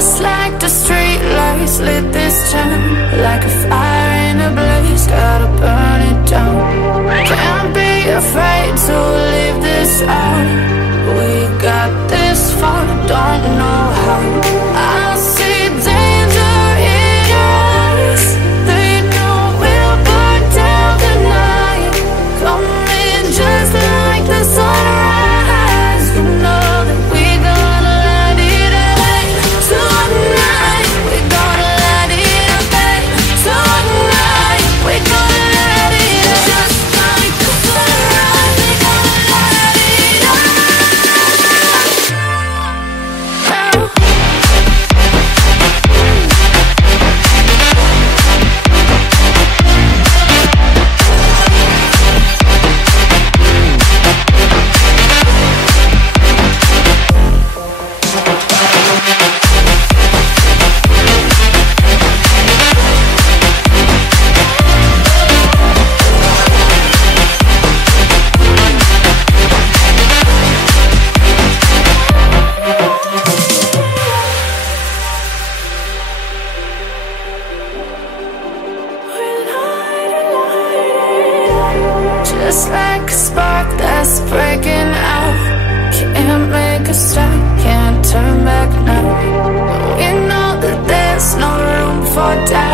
Just like the street lights lit this town, like a fire in a blaze, gotta burn it down. Can't be afraid to leave this out. We got this far, don't know how. I see danger in your eyes. They know we'll burn down the night. Coming just like the sunrise. You know that we gonna let it away. Tonight we gonna let it away. Tonight we gonna let it away. Just like the sunrise, we gonna let it away. Just like a spark that's breaking out. Can't make a stop, can't turn back now. We know that there's no room for doubt.